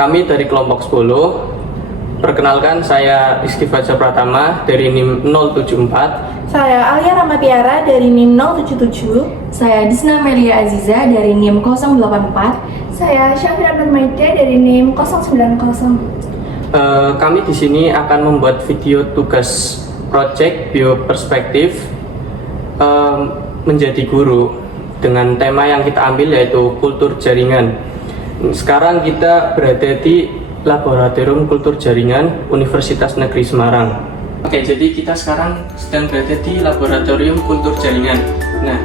Kami dari kelompok 10. Perkenalkan, saya Rizky Fajar Pratama dari NIM 074. Saya Alia Ramatiara dari NIM 077. Saya Disna Melia Aziza dari NIM 084. Saya Syafira Permaida dari NIM 090. Kami di sini akan membuat video tugas project bioperspektif menjadi guru dengan tema yang kita ambil yaitu kultur jaringan. Sekarang kita berada di Laboratorium Kultur Jaringan Universitas Negeri Semarang. Oke, jadi kita sekarang sedang berada di Laboratorium Kultur Jaringan. Nah,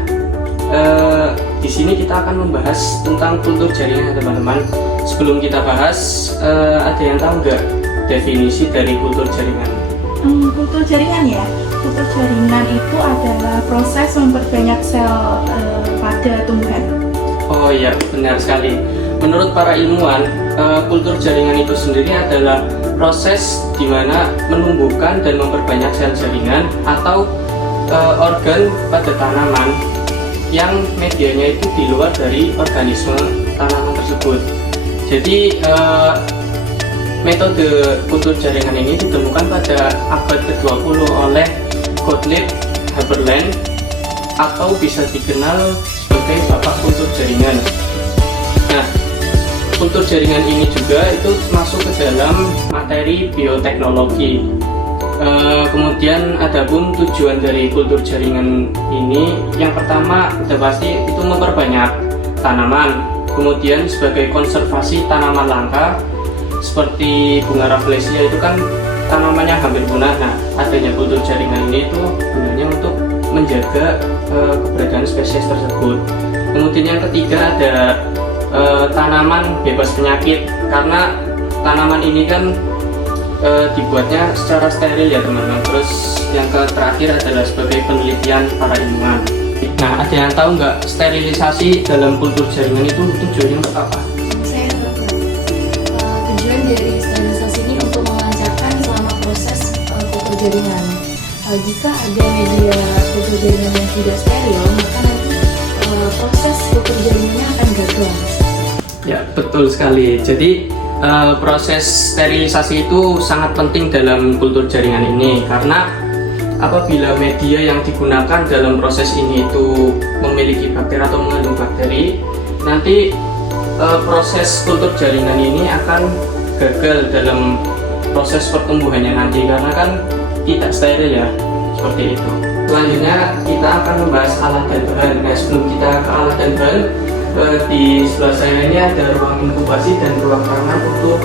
di sini kita akan membahas tentang kultur jaringan, teman-teman. Sebelum kita bahas, ada yang tahu nggak definisi dari kultur jaringan? Kultur jaringan ya. Kultur jaringan itu adalah proses memperbanyak sel pada tumbuhan. Oh iya, benar sekali. Menurut para ilmuwan, kultur jaringan itu sendiri adalah proses di mana menumbuhkan dan memperbanyak sel jaringan atau organ pada tanaman yang medianya itu di luar dari organisme tanaman tersebut. Jadi metode kultur jaringan ini ditemukan pada abad ke-20 oleh Gottlieb Haberland atau bisa dikenal sebagai bapak kultur jaringan. Nah, kultur jaringan ini juga itu masuk ke dalam materi bioteknologi. Kemudian adapun tujuan dari kultur jaringan ini, yang pertama udah pasti itu memperbanyak tanaman, kemudian sebagai konservasi tanaman langka seperti bunga rafflesia itu kan tanaman yang hampir punah. Nah, adanya kultur jaringan ini itu gunanya untuk menjaga keberadaan spesies tersebut. Kemudian yang ketiga ada tanaman bebas penyakit, karena tanaman ini kan dibuatnya secara steril ya teman-teman. Terus yang terakhir adalah sebagai penelitian para ilmuwan. Nah, ada yang tahu nggak sterilisasi dalam kultur jaringan itu tujuannya untuk apa? Saya tahu. Tujuan dari sterilisasi ini untuk melancarkan selama proses kultur jaringan. Jika ada media kultur jaringan yang tidak steril, maka nanti proses kultur jaringannya akan gagal. Ya, betul sekali. Jadi proses sterilisasi itu sangat penting dalam kultur jaringan ini, karena apabila media yang digunakan dalam proses ini itu memiliki bakteri atau mengandung bakteri, nanti proses kultur jaringan ini akan gagal dalam proses pertumbuhannya nanti, karena kan tidak steril ya, seperti itu. Selanjutnya kita akan membahas alat dan bahan. Nah, sebelum kita ke alat dan bahan, di sebelah saya ini ada ruang inkubasi dan ruang tanam untuk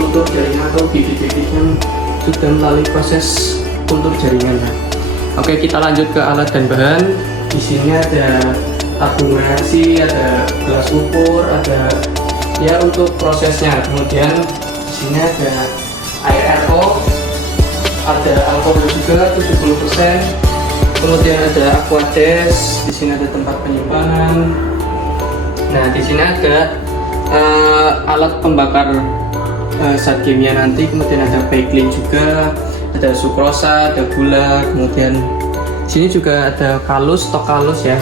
kultur jaringan atau bibit-bibit yang sudah melalui proses kultur jaringan. Oke, kita lanjut ke alat dan bahan. Di sini ada tabung reaksi, ada gelas ukur, ada ya untuk prosesnya. Kemudian di sini ada air RO, ada alkohol juga 70%. Kemudian ada aquades, di sini ada tempat penyimpanan. Nah, di sini ada alat pembakar zat kimia nanti. Kemudian ada bakelin juga, ada sukrosa, ada gula. Kemudian di sini juga ada kalus, stok kalus ya,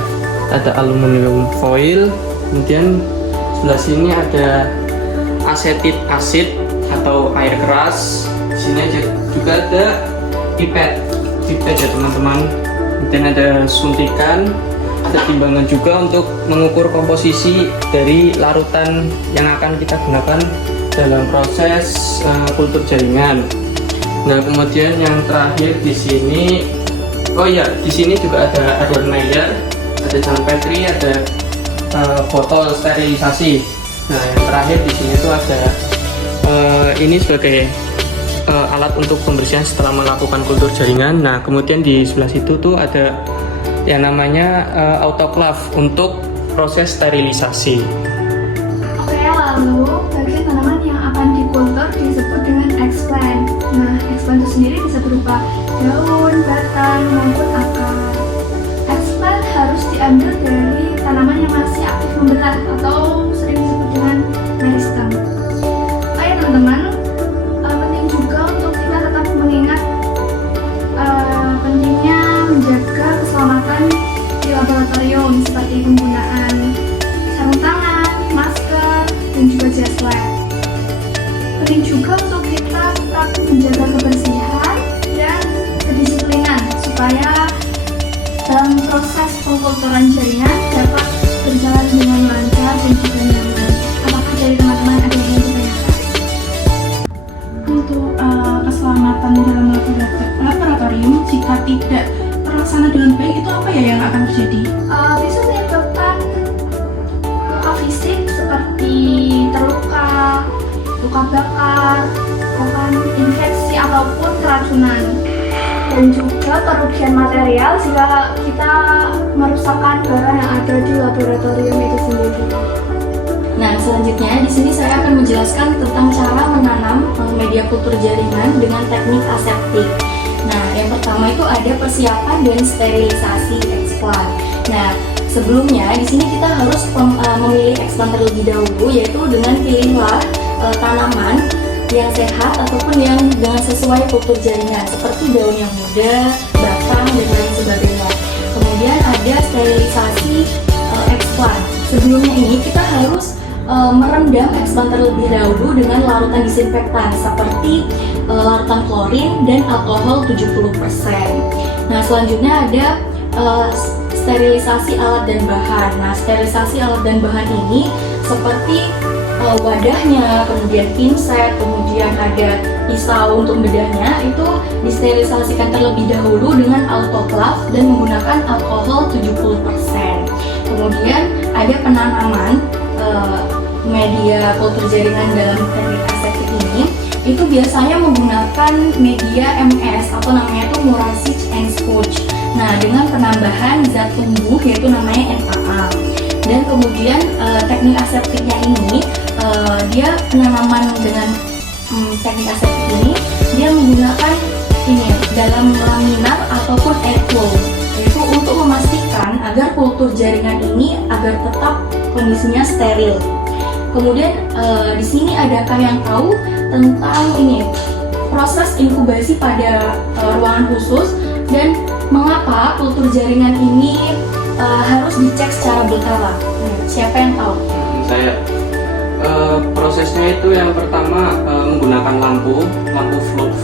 ada aluminium foil. Kemudian sebelah sini ada asetit asid atau air keras. Di sini juga ada pipet ya teman-teman. Kemudian ada suntikan, ada timbangan juga untuk mengukur komposisi dari larutan yang akan kita gunakan dalam proses kultur jaringan. Nah, kemudian yang terakhir di sini, oh ya, di sini juga ada Erlenmeyer, ada John Petri, ada botol sterilisasi. Nah, yang terakhir di sini tuh ada ini sebagai alat untuk pembersihan setelah melakukan kultur jaringan. Nah, kemudian di sebelah situ tuh ada yang namanya autoclave untuk proses sterilisasi. Oke, lalu bagian tanaman yang akan dikultur disebut dengan explant. Nah, explant itu sendiri bisa berupa daun, batang, maupun akar. Explant harus diambil dari tanaman yang masih aktif memberat atau sering disebut dengan meristem. Oke teman-teman, penting juga untuk kita tetap mengingat pentingnya menjaga keselamatan di laboratorium seperti penggunaan sarung tangan, masker, dan juga jas lab. luka bakar, bahkan infeksi ataupun keracunan. Dan juga kerugian material jika kita merusakkan barang yang ada di laboratorium itu sendiri. Nah, selanjutnya di sini saya akan menjelaskan tentang cara menanam media kultur jaringan dengan teknik aseptik. Nah, yang pertama itu ada persiapan dan sterilisasi explant. Nah, sebelumnya di sini kita harus memilih explant terlebih dahulu, yaitu dengan pilihlah tanaman yang sehat ataupun yang dengan sesuai kultur jaringan seperti daun yang muda, batang, dan lain sebagainya. Kemudian ada sterilisasi explant. Sebelumnya ini kita harus merendam explant terlebih dahulu dengan larutan disinfektan seperti larutan klorin dan alkohol 70%. Nah, selanjutnya ada sterilisasi alat dan bahan. Nah, sterilisasi alat dan bahan ini seperti wadahnya, kemudian pinset, kemudian ada pisau untuk bedahnya, itu disterilisasikan terlebih dahulu dengan autoclave dan menggunakan alkohol 70%. Kemudian ada penanaman media kultur jaringan dalam teknik aseptik ini, itu biasanya menggunakan media MS atau namanya itu Murasic and Scotch. Nah, dengan penambahan zat tumbuh yaitu namanya NPA. Dan kemudian teknik aseptiknya ini dia penanaman dengan teknik aseptik ini dia menggunakan ini dalam laminar ataupun airflow, yaitu untuk memastikan agar kultur jaringan ini agar tetap kondisinya steril. Kemudian di sini adakah yang tahu tentang ini proses inkubasi pada ruangan khusus dan mengapa kultur jaringan ini harus dicek secara berkala? Siapa yang tahu? Saya. Prosesnya itu yang pertama menggunakan lampu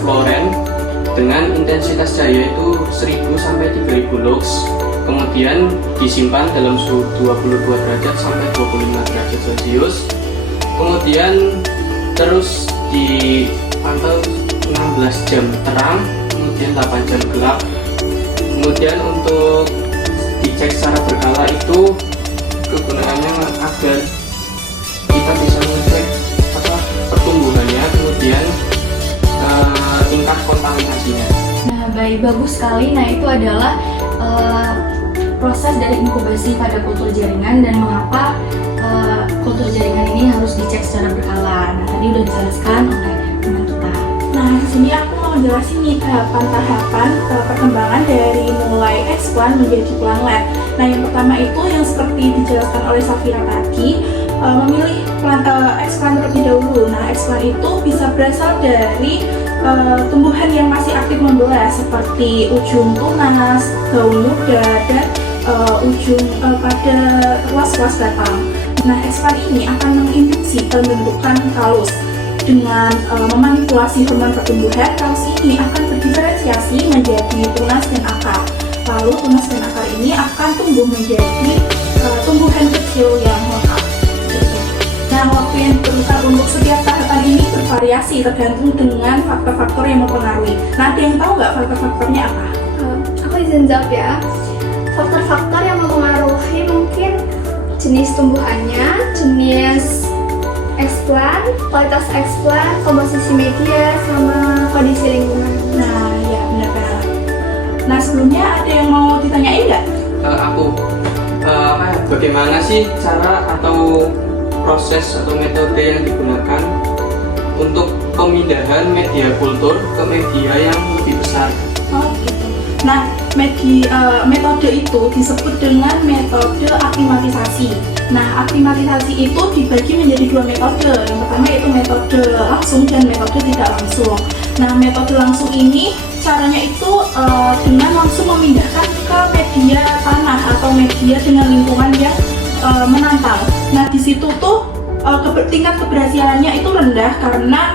fluoren dengan intensitas cahaya itu 1000 sampai 3000 lux. Kemudian disimpan dalam suhu 22 derajat sampai 25 derajat Celcius. Kemudian terus dipantau 16 jam terang, kemudian 8 jam gelap. Kemudian untuk dicek secara berkala itu kegunaannya agar kita bisa mengecek pertumbuhannya, kemudian tingkat kontaminasinya. Nah, baik, bagus sekali. Nah, itu adalah proses dari inkubasi pada kultur jaringan dan mengapa kultur jaringan ini harus dicek secara berkala. Nah, tadi udah dijelaskan oleh teman kita. Nah, di sini aku mau jelasin nih tahapan-tahapan perkembangan dari mulai explant menjadi plantlet. Nah, yang pertama itu yang seperti dijelaskan oleh Safira tadi, memilih explant terlebih dahulu. Nah, explant itu bisa berasal dari tumbuhan yang masih aktif membelah seperti ujung tunas, daun muda, dan ujung pada ruas-ruas batang. Nah, explant ini akan menginduksi pembentukan kalus. Dengan memanipulasi hormon pertumbuhan, kalus ini akan berdiferensiasi menjadi tunas dan akar. Lalu tunas dan akar ini akan tumbuh menjadi tumbuhan kecil yang lengkap. Nah, waktu yang diperlukan untuk setiap tahapan ini bervariasi tergantung dengan faktor-faktor yang mempengaruhi. Nah, ada yang tahu nggak faktor-faktornya apa? Aku izin jawab ya. Faktor-faktor yang mempengaruhi mungkin jenis tumbuhannya, jenis explant, kualitas explant, komposisi media, sama kondisi lingkungan. Nah, ya benar-benar. Nah, sebelumnya ada yang mau ditanyain nggak? Bagaimana sih cara atau proses atau metode yang digunakan untuk pemindahan media kultur ke media yang lebih besar? Oh, gitu. Nah, metode itu disebut dengan metode aklimatisasi. Nah, aklimatisasi itu dibagi menjadi dua metode. Yang pertama yaitu metode langsung dan metode tidak langsung. Nah, metode langsung ini caranya itu dengan langsung memindahkan ke media tanah atau media dengan lingkungan yang menantang. Nah, di situ tuh tingkat keberhasilannya itu rendah karena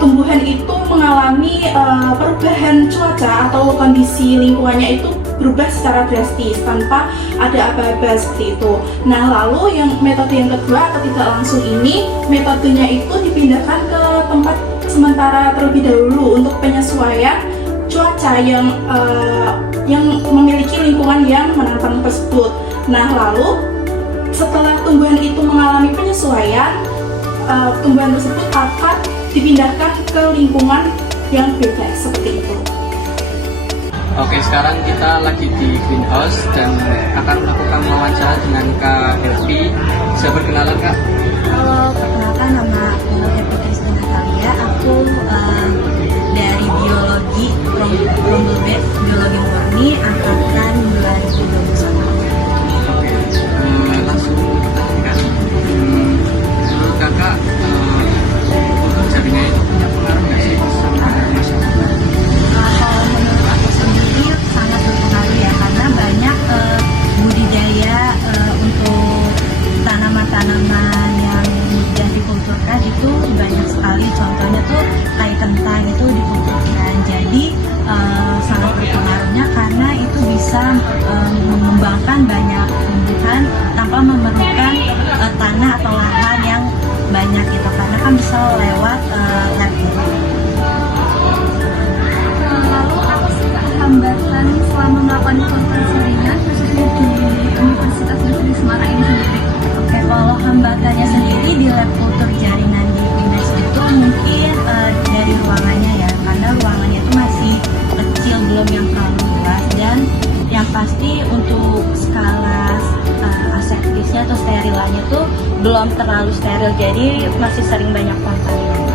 tumbuhan itu mengalami perubahan cuaca atau kondisi lingkungannya itu berubah secara drastis tanpa ada aba-aba seperti itu. Nah, lalu metode yang kedua atau tidak langsung ini, metodenya itu dipindahkan ke tempat sementara terlebih dahulu untuk penyesuaian cuaca yang memiliki lingkungan yang menantang tersebut. Nah, lalu setelah tumbuhan itu mengalami penyesuaian, tumbuhan tersebut akan dipindahkan ke lingkungan yang bebas seperti itu. Oke, sekarang kita lagi di greenhouse dan akan melakukan wawancara dengan Kak Helvi. Bisa perkenalan, Kak? Halo, perkenalkan nama aku Putri Natalia. Aku dari biologi Rombel B, biologi murni angkatan 2021. Oke, langsung kita menurut Kakak kultur jaringan itu punya pengaruh nggak sih sama masyarakat? Kalau menurut aku sendiri sangat berpengaruh ya, karena banyak budidaya untuk tanaman-tanaman yang mudah dikulturkan itu banyak sekali. Contohnya tuh kayak kentang itu dikulturkan, jadi sangat berpengaruhnya karena itu bisa mengembangkan banyak tumbuhan tanpa memerlukan tanah atau lahan yang banyak gitu, karena kan bisa lewat lab. Lalu apa sih Kak, hambatan selama melakukan kultur jaringan khususnya di Universitas Negeri Semarang ini sendiri? Oke, kalau hambatannya sendiri di lab kultur jaringan di UNES itu mungkin dari ruangannya ya, karena ruangannya itu masih kecil, belum yang terlalu luas, dan yang pasti untuk skala aseptisnya atau sterilannya tuh belum terlalu steril, jadi masih sering banyak kontaminasi.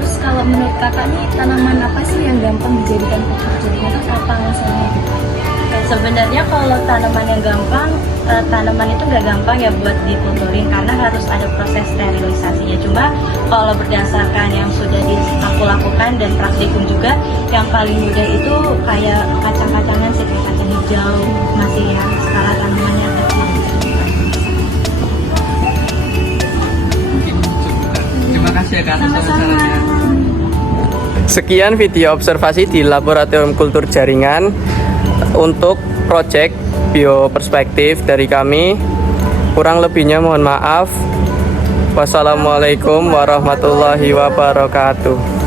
Terus kalau menurut kakak nih, tanaman apa sih yang gampang dijadikan kultur jaringan, terus apa alasannya gitu? Sebenarnya kalau tanaman yang gampang, tanaman itu nggak gampang ya buat dikulturin karena harus ada proses sterilisasinya. Cuma kalau berdasarkan yang sudah aku lakukan dan praktikum juga, yang paling mudah itu kayak kacang-kacangan sih, kayak kacang hijau, masih yang skala tanamannya kecil. Mungkin cukup. Terima kasih ya Kak atas Sama-sama. wawancaranya. Sekian video observasi di Laboratorium Kultur Jaringan untuk proyek bioperspektif dari kami. Kurang lebihnya mohon maaf. Wassalamualaikum warahmatullahi wabarakatuh.